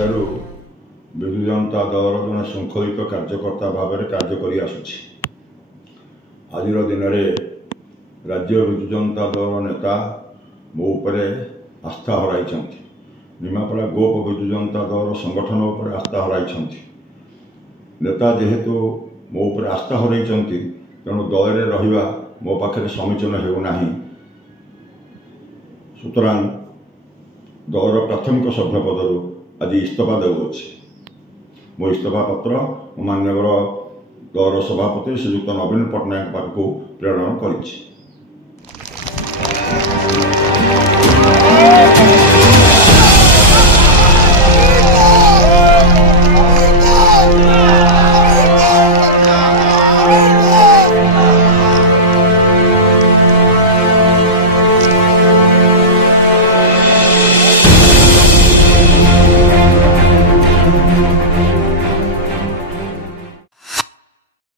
मसीह विजु जनता दल जड़े शृंखलित कार्यकर्ता भाव में कार्य कर आसुछि। आज दिन में राज्य विजु जनता दल नेता मो उपरे आस्था हराई। निमापड़ा गोप विजु जनता दल संगठन उपर आस्था हराई। नेता जेहेतु मो उपर आस्था हराई तेणु दल में रहिबा मो पाखे समीचीन होना। सुतरां दलर प्राथमिक सभ्य पदरू आज इस्तीफा देउछि। मो इस्तीफा पत्र माननीय दलर सभापति श्रीयुक्त नवीन पट्टनायक पाखक प्रेरण करिछि।